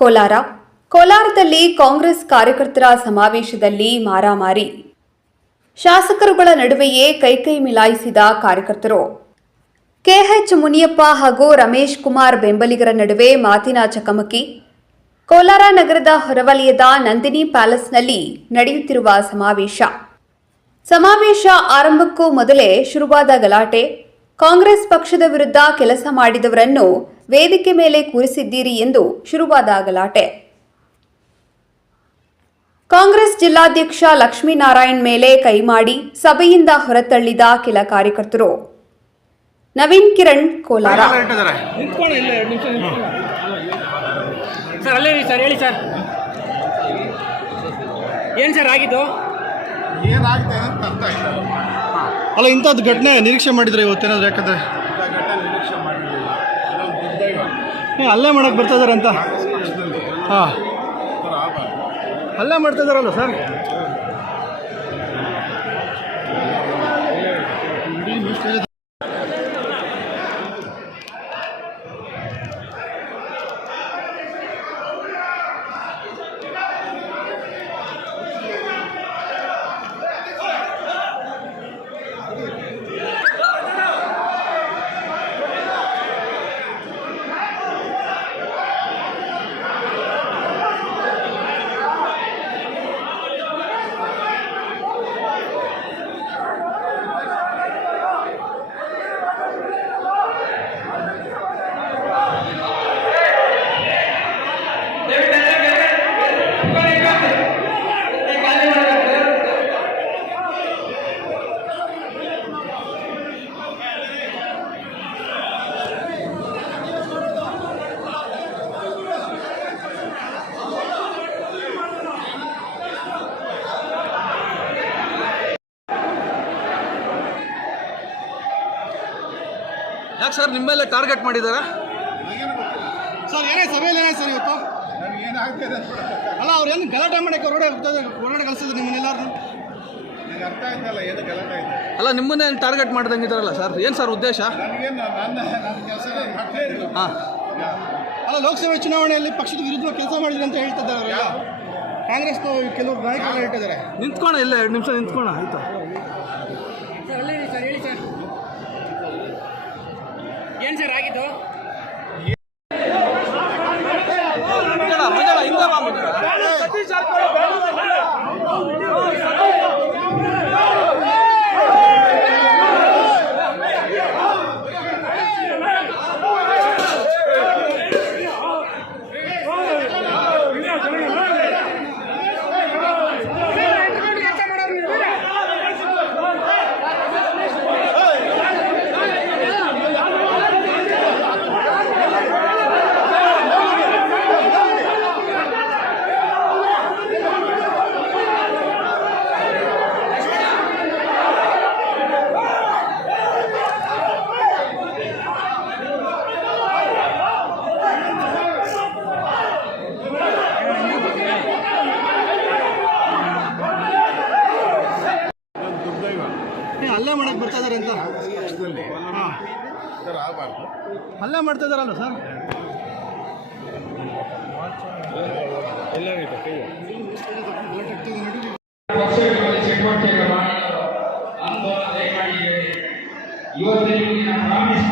ಕೋಲಾರ. ಕೋಲಾರದಲ್ಲಿ ಕಾಂಗ್ರೆಸ್ ಕಾರ್ಯಕರ್ತರ ಸಮಾವೇಶದಲ್ಲಿ ಮಾರಾಮಾರಿ. ಶಾಸಕರುಗಳ ನಡುವೆಯೇ ಕೈಕೈ ಮಿಲಾಯಿಸಿದ ಕಾರ್ಯಕರ್ತರು. ಕೆಎಚ್ ಮುನಿಯಪ್ಪ ಹಾಗೂ ರಮೇಶ್ ಕುಮಾರ್ ಬೆಂಬಲಿಗರ ನಡುವೆ ಮಾತಿನ ಚಕಮಕಿ. ಕೋಲಾರ ನಗರದ ಹೊರವಲಯದ ನಂದಿನಿ ಪ್ಯಾಲೇಸ್ನಲ್ಲಿ ನಡೆಯುತ್ತಿರುವ ಸಮಾವೇಶ. ಸಮಾವೇಶ ಆರಂಭಕ್ಕೂ ಮೊದಲೇ ಶುರುವಾದ ಗಲಾಟೆ. ಕಾಂಗ್ರೆಸ್ ಪಕ್ಷದ ವಿರುದ್ಧ ಕೆಲಸ ಮಾಡಿದವರನ್ನು ವೇದಿಕೆ ಮೇಲೆ ಕೂರಿಸಿದ್ದೀರಿ ಎಂದು ಶುರುವಾದ ಗಲಾಟೆ ಕಾಂಗ್ರೆಸ್ ಜಿಲ್ಲಾಧ್ಯಕ್ಷ ಲಕ್ಷ್ಮೀನಾರಾಯಣ್ ಮೇಲೆ ಕೈ ಮಾಡಿ ಸಭೆಯಿಂದ ಹೊರತಳ್ಳಿದ ಕೆಲ ಕಾರ್ಯಕರ್ತರು. ನವೀನ್ ಕಿರಣ್ ಕೋಲಾರ. ಸರ್ ಅಲ್ಲೇ ಸರ್ ಹೇಳಿ ಸರ್. ಏನು ಸರ್ ಆಗಿದ್ದು? ಅಲ್ಲ ಇಂಥದ್ದು ಘಟನೆ ನಿರೀಕ್ಷೆ ಮಾಡಿದ್ರೆ ಇವತ್ತೇನಾದ್ರು ಯಾಕಂದ್ರೆ ಏ, ಹಲ್ಲೆ ಮಾಡೋಕೆ ಬರ್ತಾ ಇದಾರೆ ಅಂತ. ಹಾಂ. ಅಲ್ಲೇ ಮಾಡ್ತಾ ಇದಾರಲ್ಲ ಸರ್? ಯಾಕೆ ಸರ್ ನಿಮ್ಮೆಲ್ಲ ಟಾರ್ಗೆಟ್ ಮಾಡಿದ್ದಾರೆ? ಸರ್ ಏನೇ ಸಭೆಯಲ್ಲಿ ಏನೇ ಸರ್ ಇವತ್ತು? ಅಲ್ಲ ಅವ್ರು ಏನು ಗಲಾಟೆ ಮಾಡಕ್ಕೆ ಹೊರಗಡೆ ಹೊರಗಡೆ ಕಳಿಸಿದ್ರು ನಿಮ್ಮನ್ನೆಲ್ಲರೂ. ನನಗೆ ಅರ್ಥ ಆಯ್ತಲ್ಲ ಏನು ಗಲಾಟೆ ಆಯ್ತು ಅಲ್ಲ ನಿಮ್ಮನ್ನೇ ಟಾರ್ಗೆಟ್ ಮಾಡ್ದಂಗಿದ್ದಾರಲ್ಲ ಸರ್? ಏನು ಸರ್ ಉದ್ದೇಶ? ಹಾಂ. ಅಲ್ಲ ಲೋಕಸಭೆ ಚುನಾವಣೆಯಲ್ಲಿ ಪಕ್ಷದ ವಿರುದ್ಧ ಕೆಲಸ ಮಾಡಿದ್ರು ಅಂತ ಹೇಳ್ತಿದ್ದಾರೆ. ಅವರೆಲ್ಲ ಕಾಂಗ್ರೆಸ್ ಕೆಲವರು ನಾಯಕರು ಹೇಳ್ತಿದ್ದಾರೆ. ನಿಂತ್ಕೋಣ ಇಲ್ಲ ಎರಡು ನಿಮಿಷ ನಿಂತ್ಕೋಣ ಆಯ್ತಾ? ಏನು ಆಗಿದ್ದು ಹಲ್ಲೆ ಮಾಡಕ್ ಬರ್ತಾ ಇದಾರೆ ಅಂತ. ಪಕ್ಷದಲ್ಲಿ ಹಲ್ಲೆ ಮಾಡ್ತಾ ಇದಾರಲ್ಲ ಸರ್? ಇವತ್ತು ನಿಮಗೆ ಪ್ರಾಮಿಸ್